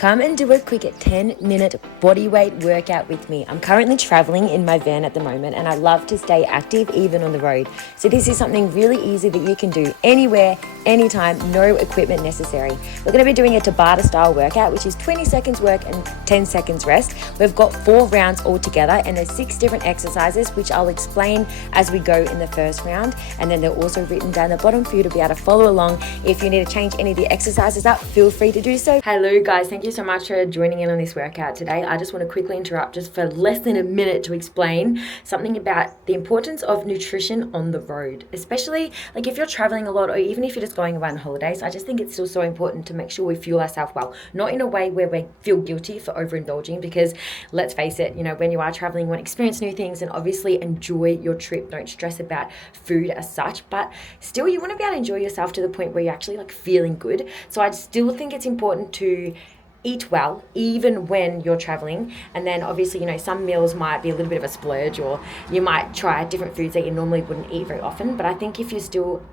Come and do a quick 10-minute body weight workout with me. I'm currently traveling in my van at the moment and I love to stay active even on the road. So this is something really easy that you can do anywhere, anytime, no equipment necessary. We're going to be doing a TABATA style workout, which is 20 seconds work and 10 seconds rest. We've got 4 rounds altogether and there's 6 different exercises, which I'll explain as we go in the first round. And then they're also written down the bottom for you to be able to follow along. If you need to change any of the exercises up, feel free to do so. Hello guys, thank you so much for joining in on this workout today. I just want to quickly interrupt just for less than a minute to explain something about the importance of nutrition on the road, especially like if you're traveling a lot or even if you're just going away on holidays. I just think it's still so important to make sure we fuel ourselves well, not in a way where we feel guilty for overindulging, because let's face it, you know, when you are traveling, you want to experience new things and obviously enjoy your trip. Don't stress about food as such, but still you want to be able to enjoy yourself to the point where you're actually like feeling good. So I still think it's important to eat well even when you're traveling. And then obviously, you know, some meals might be a little bit of a splurge, or you might try different foods that you normally wouldn't eat very often. But I think if you're still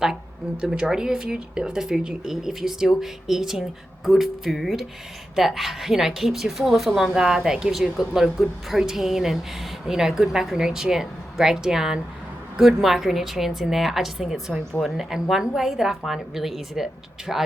like the majority of the food you eat, if you're still eating good food that, you know, keeps you fuller for longer, that gives you a lot of good protein and, you know, good macronutrient breakdown, good micronutrients in there, I just think it's so important. And one way that I find it really easy to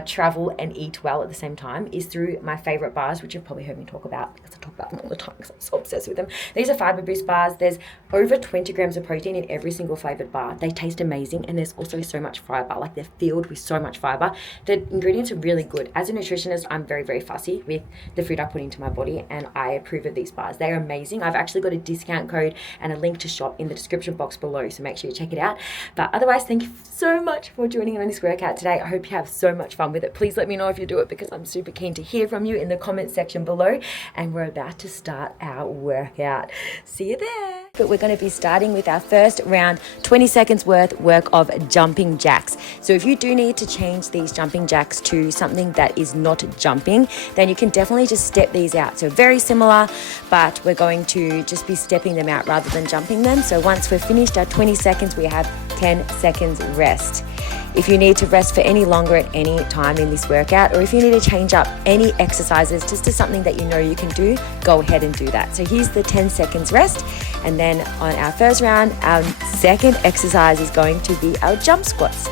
travel and eat well at the same time is through my favorite bars, which you've probably heard me talk about because I talk about them all the time because I'm so obsessed with them. These are fiber boost bars. There's over 20 grams of protein in every single flavored bar. They taste amazing, and there's also so much fiber. Like, they're filled with so much fiber. The ingredients are really good. As a nutritionist, I'm very, very fussy with the food I put into my body, and I approve of these bars. They're amazing. I've actually got a discount code and a link to shop in the description box below, so make sure you check it out. But otherwise, thank you so much for joining in on this workout today. I hope you have so much fun with it. Please let me know if you do it, because I'm super keen to hear from you in the comment section below. And we're about to start our workout. See you there. But we're going to be starting with our first round, 20 seconds worth work of jumping jacks. So if you do need to change these jumping jacks to something that is not jumping, then you can definitely just step these out. So very similar, but we're going to just be stepping them out rather than jumping them. So once we've finished our 20 seconds, we have 10 seconds rest. If you need to rest for any longer at any time in this workout, or if you need to change up any exercises just to something that you know you can do, go ahead and do that. So here's the 10 seconds rest. And then on our first round, our second exercise is going to be our jump squats.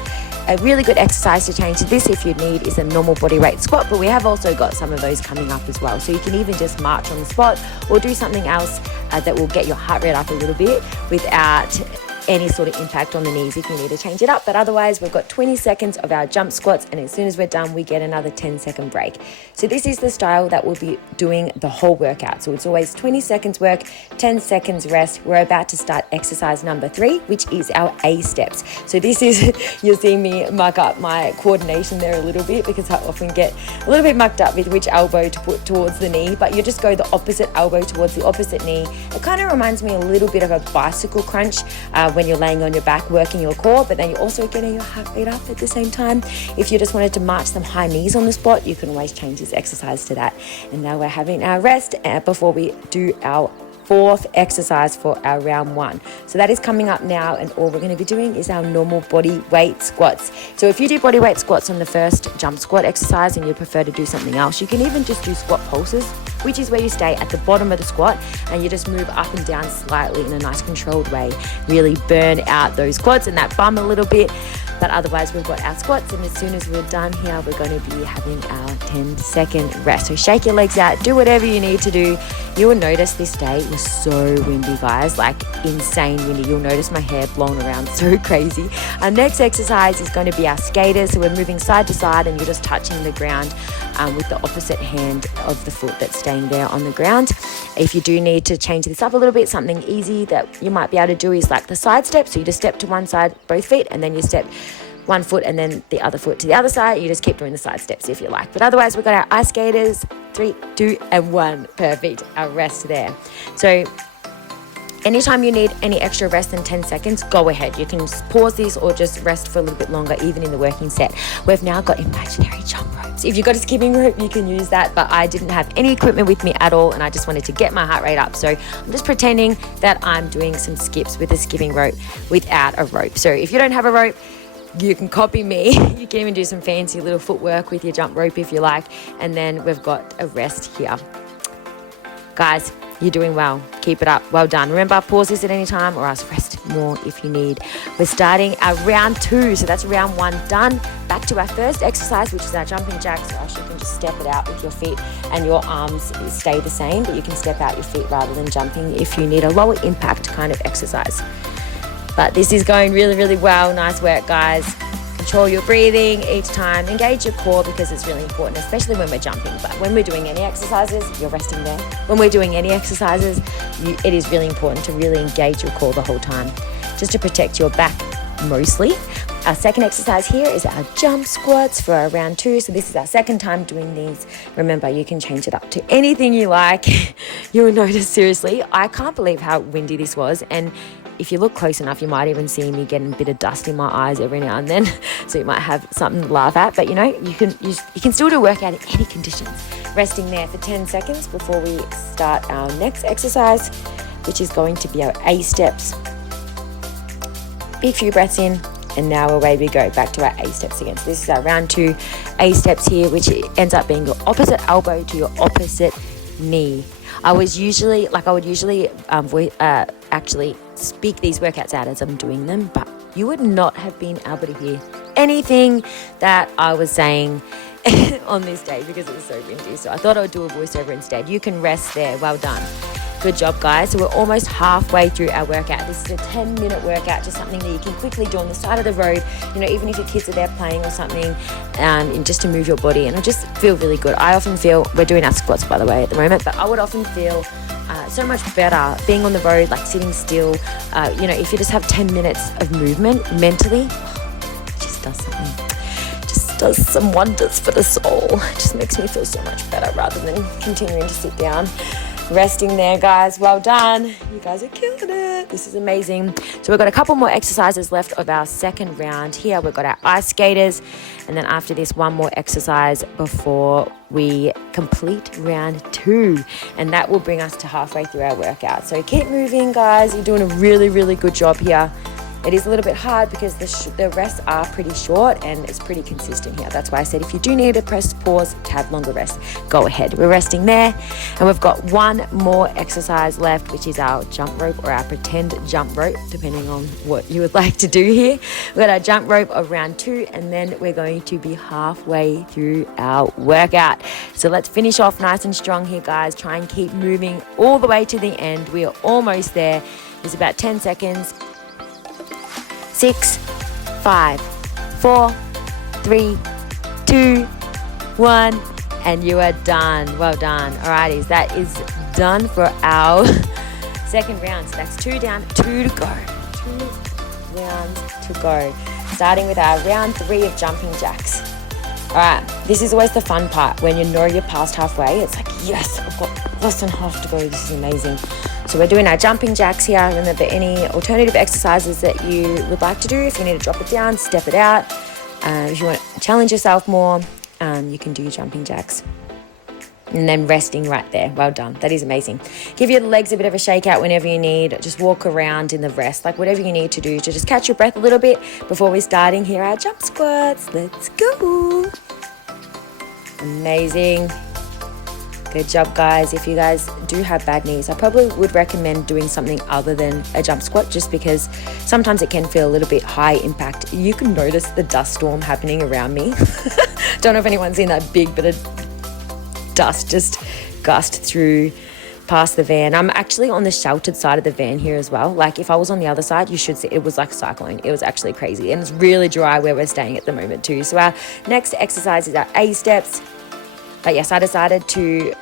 A really good exercise to change to this, if you need, is a normal body weight squat, but we have also got some of those coming up as well. So you can even just march on the spot or do something else that will get your heart rate up a little bit without any sort of impact on the knees if you need to change it up. But otherwise, we've got 20 seconds of our jump squats, and as soon as we're done, we get another 10-second break. So this is the style that we'll be doing the whole workout. So it's always 20 seconds work, 10 seconds rest. We're about to start exercise number 3, which is our A steps. So this is, you'll see me muck up my coordination there a little bit, because I often get a little bit mucked up with which elbow to put towards the knee, but you just go the opposite elbow towards the opposite knee. It kind of reminds me a little bit of a bicycle crunch when you're laying on your back working your core, but then you're also getting your heart rate up at the same time. If you just wanted to march some high knees on the spot, you can always change this exercise to that. And now we're having our rest before we do our 4th exercise for our round 1. So that is coming up now, and all we're going to be doing is our normal body weight squats. So if you do body weight squats on the first jump squat exercise and you prefer to do something else, you can even just do squat pulses, which is where you stay at the bottom of the squat and you just move up and down slightly in a nice controlled way. Really burn out those quads and that bum a little bit. But otherwise, we've got our squats, and as soon as we're done here, we're going to be having our 10-second rest. So shake your legs out, do whatever you need to do. You will notice this day was so windy, guys, like insane windy. You'll notice my hair blown around so crazy. Our next exercise is going to be our skaters. So we're moving side to side, and you're just touching the ground with the opposite hand of the foot that's staying there on the ground. If you do need to change this up a little bit, something easy that you might be able to do is like the side step. So you just step to one side, both feet, and then you step one foot and then the other foot to the other side. You just keep doing the side steps if you like. But otherwise, we've got our ice skaters, 3, 2, and 1. Perfect. Our rest there. So anytime you need any extra rest than 10 seconds, go ahead. You can pause this or just rest for a little bit longer, even in the working set. We've now got imaginary jump ropes. If you've got a skipping rope, you can use that, but I didn't have any equipment with me at all, and I just wanted to get my heart rate up. So I'm just pretending that I'm doing some skips with a skipping rope without a rope. So if you don't have a rope, you can copy me. You can even do some fancy little footwork with your jump rope if you like. And then we've got a rest here. Guys, you're doing well. Keep it up. Well done. Remember, pause this at any time or else rest more if you need. We're starting our round 2. So that's round 1 done. Back to our first exercise, which is our jumping jacks. So you can just step it out with your feet and your arms stay the same, but you can step out your feet rather than jumping if you need a lower impact kind of exercise. But this is going really, really well. Nice work, guys. Control your breathing each time. Engage your core because it's really important, especially when we're jumping. But when we're doing any exercises, you're resting there. When we're doing any exercises, it is really important to really engage your core the whole time, just to protect your back mostly. Our second exercise here is our jump squats for our round 2. So this is our second time doing these. Remember, you can change it up to anything you like. You will notice, seriously, I can't believe how windy this was. And if you look close enough, you might even see me getting a bit of dust in my eyes every now and then. So you might have something to laugh at. But you know, you can still do a workout in any conditions. Resting there for 10 seconds before we start our next exercise, which is going to be our A steps. Big few breaths in. And now away we go, back to our A steps again. So this is our round 2 A steps here, which ends up being your opposite elbow to your opposite knee. I would usually actually speak these workouts out as I'm doing them, but you would not have been able to hear anything that I was saying on this day because it was so windy. So I thought I would do a voiceover instead. You can rest there. Well done. Good job, guys. So we're almost halfway through our workout. This is a 10-minute workout, just something that you can quickly do on the side of the road, you know, even if your kids are there playing or something, and just to move your body. And I just feel really good. I often feel, we're doing our squats, by the way, at the moment, but I would often feel so much better being on the road, like sitting still. You know, if you just have 10 minutes of movement mentally, it just does something. Just does some wonders for the soul. It just makes me feel so much better rather than continuing to sit down. Resting there, guys. Well done. You guys are killing it. This is amazing. So we've got a couple more exercises left of our second round here. We've got our ice skaters, and then after this, one more exercise before we complete round 2, and that will bring us to halfway through our workout. So keep moving, guys. You're doing a really, really good job here. It is a little bit hard because the rests are pretty short and it's pretty consistent here. That's why I said if you do need to press pause to have longer rest, go ahead. We're resting there, and we've got one more exercise left, which is our jump rope or our pretend jump rope, depending on what you would like to do here. We've got our jump rope of round 2, and then we're going to be halfway through our workout. So let's finish off nice and strong here, guys. Try and keep moving all the way to the end. We are almost there. It's about 10 seconds. 6, 5, 4, 3, 2, 1, and you are done. Well done. Alrighties, that is done for our second round. So that's 2 down, 2 to go. 2 rounds to go. Starting with our round 3 of jumping jacks. Alright, this is always the fun part. When you know you're past halfway, it's like, yes, I've got less than half to go. This is amazing. So we're doing our jumping jacks here. Remember, any alternative exercises that you would like to do, if you need to drop it down, step it out. If you want to challenge yourself more, you can do jumping jacks. And then resting right there. Well done. That is amazing. Give your legs a bit of a shake out whenever you need. Just walk around in the rest, like whatever you need to do to just catch your breath a little bit before we're starting here our jump squats. Let's go. Amazing. Good job, guys. If you guys do have bad knees, I probably would recommend doing something other than a jump squat, just because sometimes it can feel a little bit high impact. You can notice the dust storm happening around me. Don't know if anyone's seen that big bit of dust just gust through past the van. I'm actually on the sheltered side of the van here as well. Like if I was on the other side, you should see it was like a cyclone. It was actually crazy, and it's really dry where we're staying at the moment too. So our next exercise is our A steps. But yes, I decided to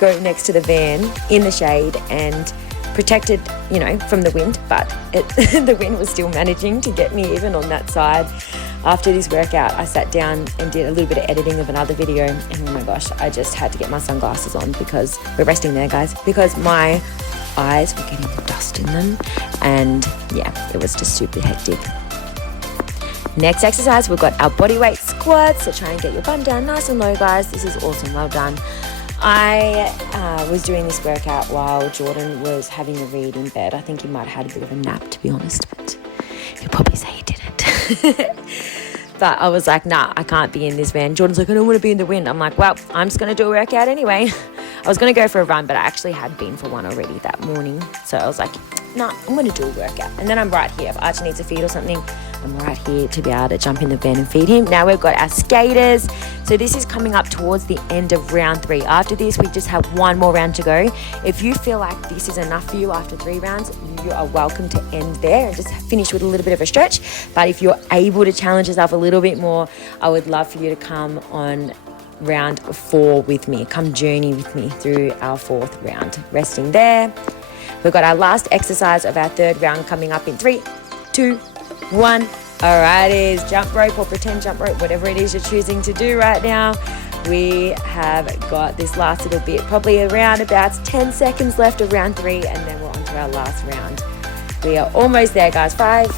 go next to the van in the shade and protected, you know, from the wind, but the wind was still managing to get me even on that side. After this workout, I sat down and did a little bit of editing of another video, and oh my gosh, I just had to get my sunglasses on because we're resting there, guys, because my eyes were getting dust in them, and yeah, it was just super hectic. Next exercise, we've got our body weight squats. So try and get your bum down nice and low, guys. This is awesome. Well done. I was doing this workout while Jordan was having a read in bed. I think he might have had a bit of a nap, to be honest, but he'll probably say he didn't. But I was like, nah, I can't be in this van. Jordan's like, I don't want to be in the wind. I'm like, well, I'm just going to do a workout anyway. I was going to go for a run, but I actually had been for one already that morning. So I was like, nah, I'm going to do a workout. And then I'm right here. If Archie needs a feed or something, I'm right here to be able to jump in the van and feed him. Now we've got our skaters. So this is coming up towards the end of round 3. After this, we just have one more round to go. If you feel like this is enough for you after 3 rounds, you are welcome to end there and just finish with a little bit of a stretch. But if you're able to challenge yourself a little bit more, I would love for you to come on round 4 with me. Come journey with me through our 4th round. Resting there. We've got our last exercise of our 3rd round coming up in 3, 2, 1. Alrighties, jump rope or pretend jump rope, whatever it is you're choosing to do right now. We have got this last little bit, probably around about 10 seconds left of round 3, and then we're on to our last round. We are almost there, guys. 5,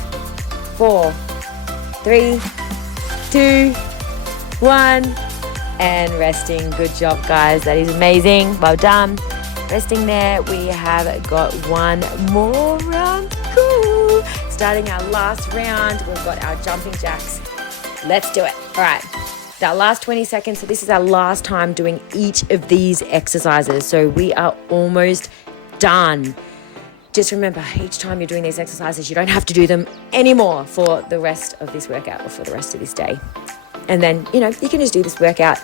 4, 3, 2, 1, and resting. Good job, guys. That is amazing. Well done. Resting there, we have got one more round. Cool. Starting our last round, we've got our jumping jacks. Let's do it. All right. Our last 20 seconds. So this is our last time doing each of these exercises. So we are almost done. Just remember, each time you're doing these exercises, you don't have to do them anymore for the rest of this workout or for the rest of this day. And then, you can just do this workout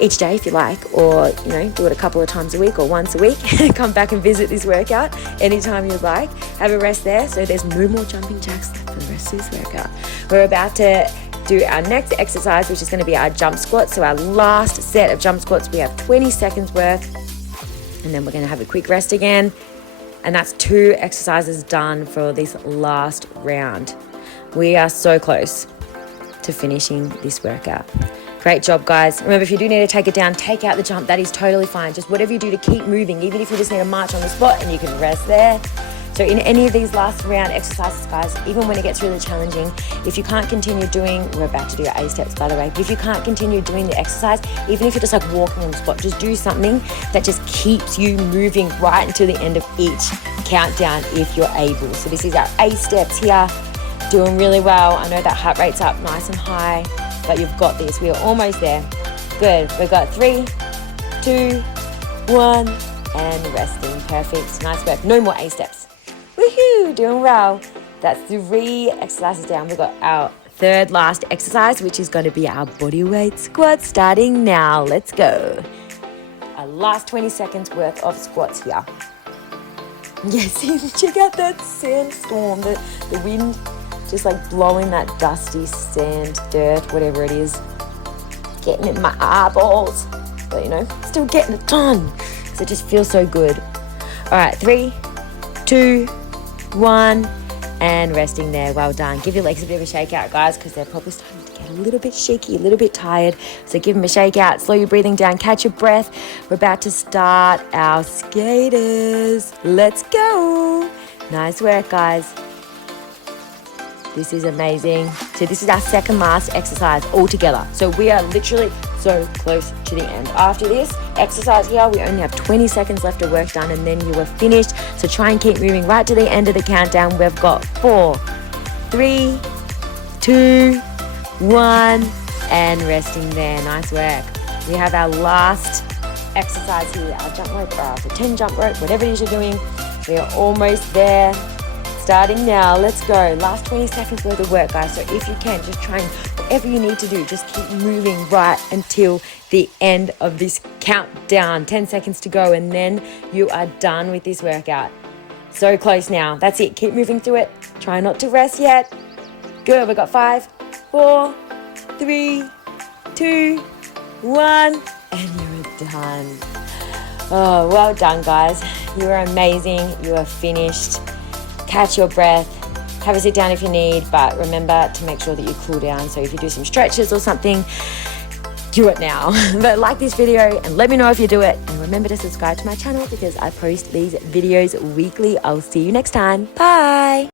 each day if you like, or, do it a couple of times a week or once a week. Come back and visit this workout anytime you'd like. Have a rest there. So there's no more jumping jacks left for the rest of this workout. We're about to do our next exercise, which is going to be our jump squats. So our last set of jump squats, we have 20 seconds worth, and then we're going to have a quick rest again. And that's 2 exercises done for this last round. We are so close to finishing this workout. Great job, guys. Remember, if you do need to take it down, take out the jump. That is totally fine. Just whatever you do to keep moving, even if you just need to march on the spot, and you can rest there. So in any of these last round exercises, guys, even when it gets really challenging, if you can't continue doing, we're about to do our A steps, by the way, but if you can't continue doing the exercise, even if you're just like walking on the spot, just do something that just keeps you moving right until the end of each countdown if you're able. So this is our A steps here. Doing really well. I know that heart rate's up nice and high, but you've got this. We are almost there. Good. We've got 3, 2, 1, and resting. Perfect. Nice work. No more A steps. Woohoo! Doing well. That's 3 exercises down. We've got our 3rd last exercise, which is going to be our body weight squat starting now. Let's go. Our last 20 seconds worth of squats here. Yes, check out that sandstorm, the wind. Just like blowing that dusty sand, dirt, whatever it is, getting in my eyeballs, but still getting it done because it just feels so good. All right, 3, 2, 1, and resting there. Well done. Give your legs a bit of a shake out, guys, because they're probably starting to get a little bit shaky, a little bit tired. So give them a shake out, slow your breathing down, catch your breath. We're about to start our skaters. Let's go. Nice work, guys. This is amazing. So this is our 2nd last exercise altogether. So we are literally so close to the end. After this exercise here, we only have 20 seconds left of work done, and then you are finished. So try and keep moving right to the end of the countdown. We've got 4, 3, 2, 1, and resting there. Nice work. We have our last exercise here, our jump rope, or our pretend jump rope, whatever it is you're doing. We are almost there. Starting now, let's go. Last 20 seconds worth of work, guys. So if you can, just try and whatever you need to do, just keep moving right until the end of this countdown. 10 seconds to go, and then you are done with this workout. So close now. That's it. Keep moving through it. Try not to rest yet. Good. We've got 5, 4, 3, 2, 1, and you're done. Oh, well done, guys. You are amazing. You are finished. Catch your breath, have a sit down if you need, but remember to make sure that you cool down. So if you do some stretches or something, do it now. But like this video and let me know if you do it. And remember to subscribe to my channel because I post these videos weekly. I'll see you next time. Bye.